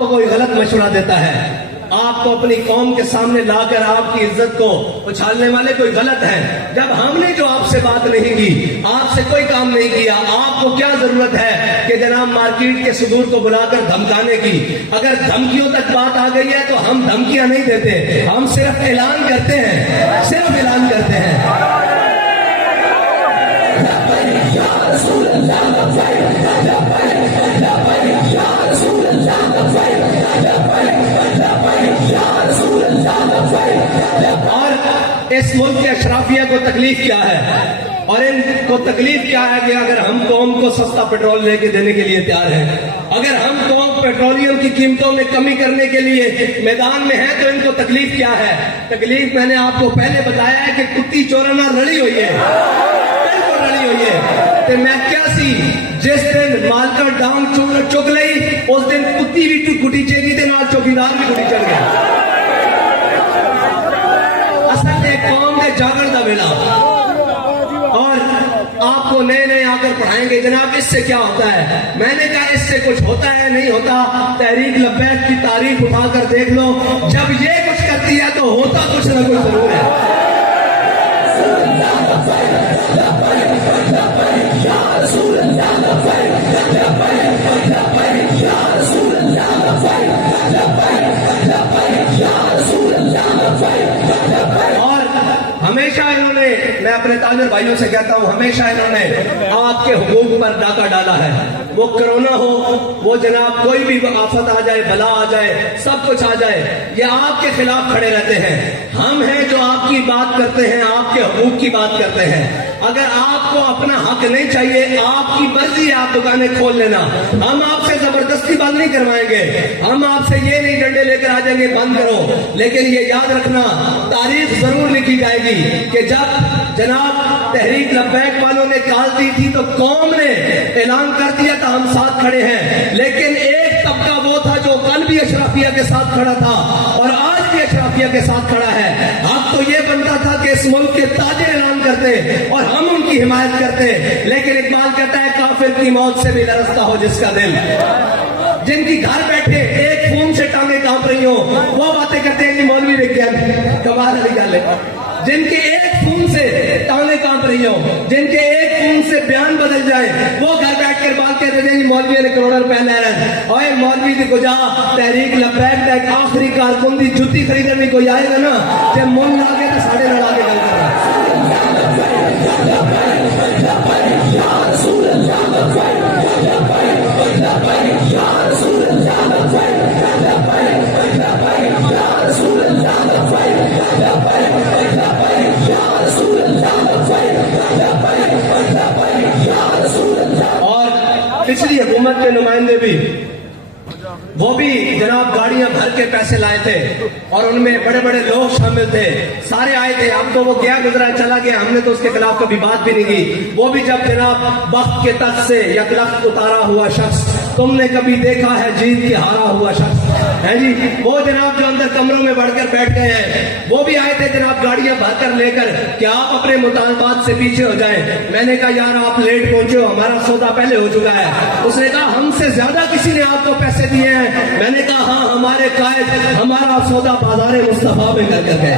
کو کوئی غلط مشورہ دیتا ہے، آپ کو اپنی قوم کے سامنے لا کر آپ کی عزت کو اچھالنے والے کوئی غلط ہے، جب ہم نے جو آپ سے بات نہیں کی، آپ سے کوئی کام نہیں کیا، آپ کو کیا ضرورت ہے کہ جناب مارکیٹ کے صدور کو بلا کر دھمکانے کی؟ اگر دھمکیوں تک بات آ گئی ہے تو ہم دھمکیاں نہیں دیتے، ہم صرف اعلان کرتے ہیں، صرف اعلان کرتے ہیں۔ اور اس ملک کے اشرافیہ کو تکلیف کیا ہے، اور ان کو تکلیف کیا ہے کہ اگر ہم قوم کو سستا پیٹرول لے کے دینے کے لیے تیار ہیں، اگر ہم قوم پیٹرولیم کی قیمتوں میں کمی کرنے کے لیے میدان میں ہیں، تو ان کو تکلیف کیا ہے؟ تکلیف میں نے آپ کو پہلے بتایا ہے کہ کتی چورنا لڑی ہوئی ہے، بالکل لڑی ہوئی ہے۔ تو میں کیا سی جس دن مالکا ڈاؤن چک لئی، اس دن کتی بھی گٹی چیگی تے نال چوکیدار بھی گٹی چڑھ گیا۔ اصل ایک قوم کے جاگن دا ویلا، اور آپ کو نئے نئے آ کر پڑھائیں گے جناب اس سے کیا ہوتا ہے۔ میں نے کہا اس سے کچھ ہوتا ہے نہیں ہوتا، تحریک لبیک کی تعریف اٹھا کر دیکھ لو، جب یہ کچھ کرتی ہے تو ہوتا کچھ نہ کچھ ضرور ہے۔ اور ہمیشہ انہوں نے، میں اپنے تاجر بھائیوں سے کہتا ہوں، ہمیشہ انہوں نے آپ کے حقوق پر ڈاکہ ڈالا ہے، وہ کرونا ہو، وہ جناب کوئی بھی آفت آ جائے، بلا آ جائے، سب کچھ آ جائے، یہ آپ کے خلاف کھڑے رہتے ہیں۔ ہم ہیں جو آپ کی بات کرتے ہیں، آپ کے حقوق کی بات کرتے ہیں۔ اگر آپ کو اپنا حق نہیں چاہیے، آپ کی مرضی ہے، آپ دکانیں کھول لینا، ہم آپ سے زبردستی بند نہیں کروائیں گے، ہم آپ سے یہ نہیں ڈنڈے لے کر آ جائیں گے بند کرو، لیکن یہ یاد رکھنا تاریخ ضرور لکھی جائے گی کہ جب جناب تحریک لبیک والوں نے کال دی تھی تو قوم نے اعلان کر دیا تھا ہم ساتھ کھڑے ہیں، لیکن ایک طبقہ وہ تھا جو کل بھی اشرافیہ کے ساتھ کھڑا تھا اور آج بھی اشرافیہ کے ساتھ کھڑا ہے۔ اب تو یہ بنتا تھا کہ اس ملک کے تاجر اعلان کرتے اور ہم ان کی حمایت کرتے، لیکن اقبال کہتا ہے کافر کی موت سے بھی لرزتا ہو جس کا دل۔ جن کی گھر بیٹھے ایک فون سے ٹانگیں کانپ رہی ہوں، وہ باتیں کرتے ہیں کہ مولوی وگیان، کمال علی گل ہے۔ جن کے ایک فون سے ٹانگیں کانپ رہی ہوں، جن کے ایک فون سے بیان بدل جائیں، وہ گھر بیٹھ کر بات کہتے ہیں کہ مولوی نے کروڑوں روپے لے رہے ہیں۔ اوے مولوی دی کو جا تحریک لبیک کا ایک آخری کارکن دی جُتی خریدنے میں کوئی آئے گا نا، جب من لا کے تو ساڑھے لڑا کے گل کر رہا ہے۔ اور پچھلی حکومت کے نمائندے بھی، وہ بھی جناب گاڑیاں بھر کے پیسے لائے تھے اور ان میں بڑے بڑے لوگ شامل تھے، سارے آئے تھے۔ اب تو وہ گیا گزرا چلا گیا، ہم نے تو اس کے خلاف کبھی بات بھی نہیں کی۔ وہ بھی جب جناب وقت کے تخت سے یکلخت اتارا ہوا شخص، تم نے کبھی دیکھا ہے جیت کے ہارا ہوا شخص ہے جی، وہ جناب جو اندر کمروں میں بڑھ کر بیٹھ گئے ہیں، وہ بھی آئے تھے جناب گاڑیاں بھر کر لے کر کہ آپ اپنے مطالبات سے پیچھے ہو جائیں۔ میں نے کہا یار آپ لیٹ پہنچے ہو، ہمارا سودا پہلے ہو چکا ہے۔ اس نے کہا ہم سے زیادہ کسی نے آپ کو پیسے دیے ہیں۔ میں نے کہا ہاں، ہمارے قائد ہمارا سودا بازار مصطفیٰ میں کر کر گئے۔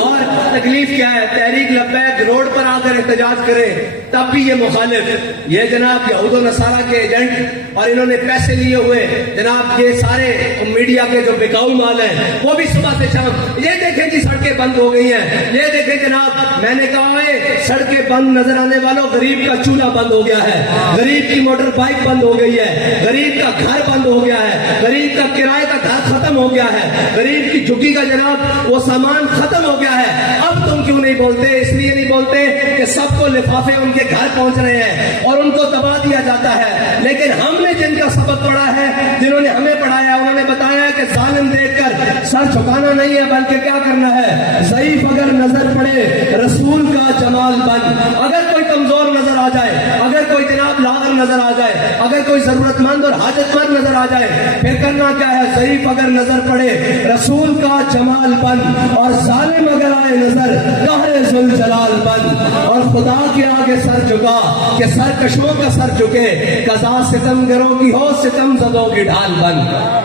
اور تکلیف کیا ہے؟ تحریک لبیک روڈ پر آ کر احتجاج کرے تب بھی یہ مخالف، یہ جناب یہود و نصارہ کے ایجنٹ، اور انہوں نے پیسے لیے ہوئے جناب یہ سارے میڈیا کے جو بکاؤ مال ہیں، وہ بھی صبح سے شام، یہ دیکھیں جی سڑکیں بند ہو گئی ہیں، یہ دیکھیں جناب، میں نے کہا ہے سڑکیں بند نظر آنے والوں، غریب کا چولہا بند ہو گیا ہے، غریب کی موٹر بائک بند ہو گئی ہے، غریب کا گھر بند ہو گیا ہے، غریب کا کرائے کا گھر ختم ہو گیا ہے، غریب کی جھگی کا جناب وہ سامان ختم ہو گیا ہے۔ اب تم کیوں نہیں بولتے؟ اس لیے نہیں بولتے کہ سب کو لفافے ان کے گھر پہنچ رہے ہیں اور ان کو دبا دیا جاتا ہے، لیکن ہم نے جن کا سبق پڑھا ہے، جنہوں نے ہمیں پڑھایا، انہوں نے بتایا کہ ظالم دیکھ کر سر جھکانا نہیں ہے بلکہ کیا کرنا ہے، ضعیف اگر نظر پڑے رسول کا جمال بن، اگر کوئی کمزور نظر آ جائے، اگر کوئی جناب لاغر نظر آ جائے، اگر اگر کوئی ضرورت مند اور حاجت مند نظر آ جائے پھر کرنا کیا ہے؟ ضعیف اگر نظر پڑے رسول کا جمال بن، اور ظالم اگر آئے نظر قہر ذوالجلال بن، اور خدا کے آگے سر جھکا کہ سرکشوں کا سر جھکے، قضا ستمگروں کی ہو ستم زدوں کی ڈھال بن۔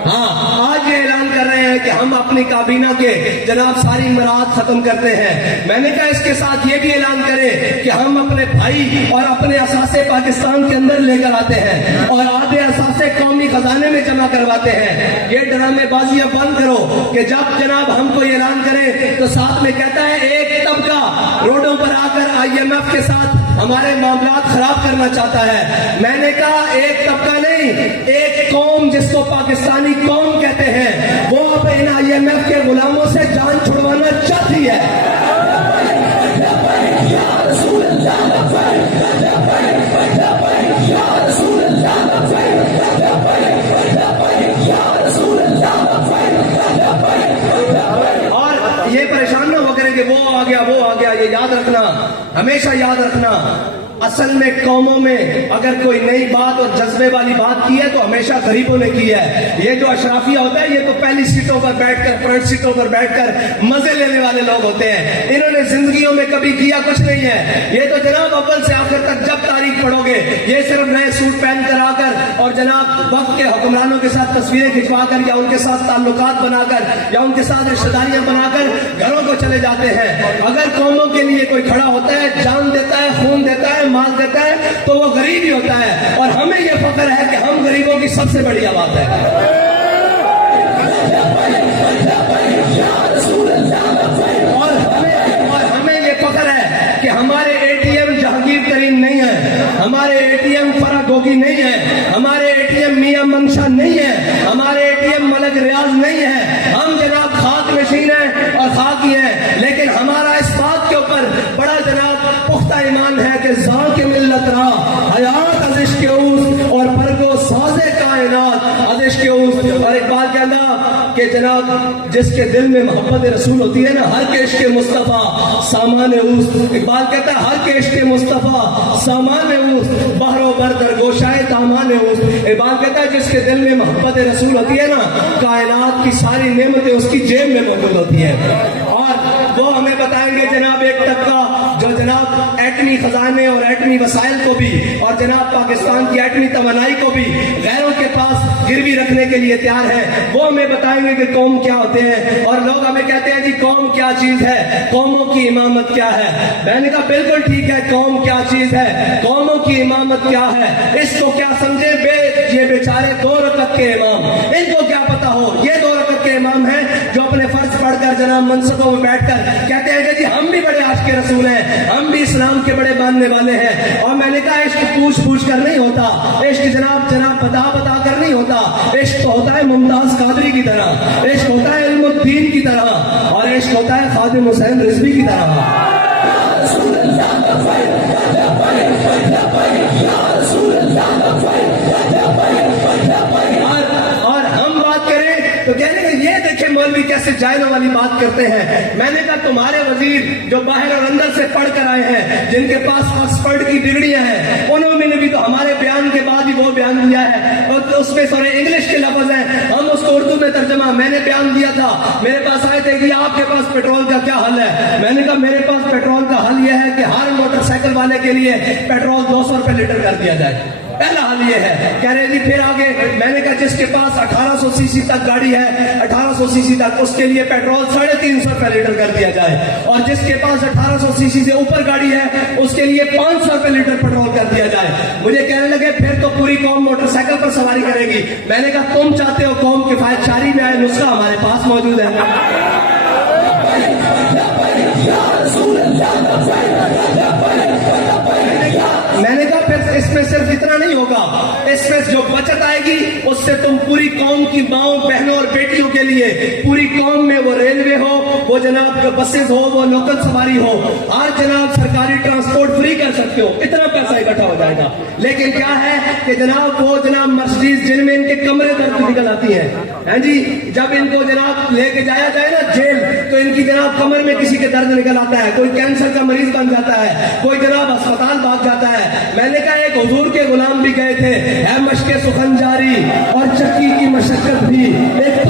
ہاں آج یہ اعلان کر رہے ہیں کہ ہم اپنی کابینہ کے جناب ساری مراحت ختم کرتے ہیں۔ میں نے کہا اس کے ساتھ یہ بھی اعلان کریں کہ ہم اپنے بھائی اور اپنے اثاثے پاکستان کے اندر لے کر آتے ہیں اور آدھے اثاثے قومی خزانے میں جمع کرواتے ہیں۔ یہ ڈرامے بازیاں بند کرو کہ جب جناب ہم کو اعلان کریں تو ساتھ میں کہتا ہے ایک طبقہ روڈوں پر آ کر IMF کے ساتھ ہمارے معاملات خراب کرنا چاہتا ہے۔ میں نے کہا ایک طبقہ نہیں، ایک قوم جس کو پاکستانی قوم کہتے ہیں وہ اب ان IMF کے غلاموں سے جان چھڑوانا چاہتی ہے۔ اور یہ پریشان نہ ہو کریں کہ وہ آ گیا وہ آ گیا، یہ یاد رکھنا، ہمیشہ یاد رکھنا اصل میں قوموں میں اگر کوئی نئی بات اور جذبے والی بات کی ہے تو ہمیشہ غریبوں نے کی ہے۔ یہ جو اشرافیہ ہوتا ہے یہ تو پہلی سیٹوں پر بیٹھ کر فرنٹ سیٹوں پر بیٹھ کر مزے لینے والے لوگ ہوتے ہیں، انہوں نے زندگیوں میں کبھی کیا کچھ نہیں ہے۔ یہ تو جناب اول سے آخر تک جب تاریخ پڑھو گے یہ صرف نئے سوٹ پہن کر آ کر اور جناب وقت کے حکمرانوں کے ساتھ تصویریں کھنچوا کر یا ان کے ساتھ تعلقات بنا کر یا ان کے ساتھ رشتہ داریاں بنا کر گھروں کو چلے جاتے ہیں۔ اگر قوموں کے لیے کوئی کھڑا ہوتا ہے، جان دیتا ہے، خون دیتا ہے، مال دیتا ہے تو وہ غریب ہی ہوتا ہے، اور ہمیں یہ فخر ہے کہ ہم غریبوں کی سب سے بڑی آواز ہے۔ اور ہمیں یہ فخر ہے کہ ہمارے ATM جہانگیر ترین نہیں ہے، ہمارے ATM فرح گوگی نہیں ہے، ہمارے ATM میاں منشا نہیں ہے، ہمارے ATM ملک ریاض نہیں ہے۔ ہم جناب خاک نشین ہیں اور خاکی ہیں، لیکن ہمارا اس بات کے اوپر بڑا جناب پختہ ایمان ہے کہ ذاں کے ملت را حیات از عشق اوست اور برگو سازے کائنات از عشق اوست۔ اور ایک بات کہنا کہ جناب جس کے دل میں محبت رسول ہوتی ہے نا، ہر کے عشق مصطفیٰ سامان اوست۔ اقبال کہتا ہے ہر کے عشق مصطفیٰ سامان اوست، بحر و بر در گوشائے دامان اوست۔ اقبال کہتا ہے جس کے دل میں محبت رسول ہوتی ہے نا، کائنات کی ساری نعمتیں اس کی جیب میں موجود ہوتی ہیں۔ اور وہ ہمیں بتائیں گے جناب ایک طبقہ جو جناب ایٹمی خزانے اور ایٹمی وسائل کو بھی اور جناب پاکستان کی ایٹمی توانائی کو بھی غیروں کے پاس گروی رکھنے کے لیے تیار ہے، وہ ہمیں بتائیں گے کہ قوم کیا ہوتے ہیں۔ اور لوگ ہمیں کہتے ہیں جی قوم کیا چیز ہے، قوموں کی امامت کیا ہے۔ میں نے کہا بالکل ٹھیک ہے، قوم کیا چیز ہے، قوموں کی امامت کیا ہے، اس کو کیا سمجھے یہ بیچارے 2 رکعت کے امام، ان کو کیا پتا ہو یہ 2 رکعت کے امام ہیں جو اپنے فرض پڑھ کر جناب منصبوں میں بیٹھ کر کہتے ہیں کہ جی ہم بھی بڑے عاشق رسول ہیں، ہم بھی اسلام کے بڑے ماننے والے ہیں۔ اور میں نے کہا عشق پوچھ کر نہیں ہوتا، عشق جناب بتا کر نہیں ہوتا، عشق تو ہوتا ہے ممتاز قادری کی طرح، عشق ہوتا ہے علم الدین کی طرح، اور عشق ہوتا ہے خادم حسین رضوی کی طرح۔ اور ہم بات کریں تو کہنے کہ یہ دیکھیں مولوی کیسے جائنوں والی بات کرتے ہیں۔ میں نے کہا تمہارے وزیر جو باہر اور اندر سے پڑھ کر آئے ہیں، جن کے پاس آکسفورڈ کی ڈگریاں ہیں، انہوں نے بھی تو ہمارے بیان کے بعد ہی وہ بیان دیا ہے، اور اس میں سارے انگلش کے لفظ ہیں، ہم اس کو اردو میں ترجمہ میں نے بیان دیا تھا۔ میرے پاس آئے تھے کہ آپ کے پاس پیٹرول کا کیا حل ہے؟ میں نے کہا میرے پاس پیٹرول کا حل یہ ہے کہ ہر موٹر سائیکل والے کے لیے پیٹرول 200 روپے لیٹر کر دیا جائے، پہلا حل یہ ہے۔ کہہ رہے جی پھر آگے، میں نے کہا جس کے پاس 1800 سی سی تک گاڑی ہے، 1800 سی سی تک، اس کے لیے پیٹرول 350 روپے لیٹر کر دیا جائے، اور جس کے پاس 1800 سی سی سے اوپر گاڑی ہے اس کے لیے 500 روپے لیٹر پیٹرول کر دیا جائے۔ مجھے کہنے لگے پھر تو پوری قوم موٹر سائیکل پر سواری کرے گی۔ میں نے کہا تم چاہتے ہو قوم کفایت شاری میں آئے، نسخہ ہمارے پاس موجود ہے۔ میں نے کہا پھر اس میں صرف اتنا نہیں ہوگا، اس میں جو بچت آئے گی اس سے تم پوری قوم کی ماؤں بہنوں اور بیٹیوں کے لیے پوری قوم میں، وہ ریلوے ہو، وہ جناب بسز ہو، وہ لوکل سواری ہو، ہر جناب سرکاری ٹرانسپورٹ فری کر سکتے ہو، اتنا پیسہ اکٹھا ہو جائے گا. لیکن کیا ہے کہ جناب وہ جناب مرسڈیز جن میں ان کے کمرے درد نکل آتی ہے ہیں جی, جب ان کو جناب لے کے جایا جائے نا جیل تو ان کی جناب کمر میں کسی کے درد نکل آتا ہے, کوئی کینسر کا مریض بن جاتا ہے, کوئی جناب اسپتال بھاگ جاتا ہے. میں نے کہا ایک حضور کے غلام بھی گئے تھے, ہے مشق سخن جاری اور چکی کی مشقت بھی, ایک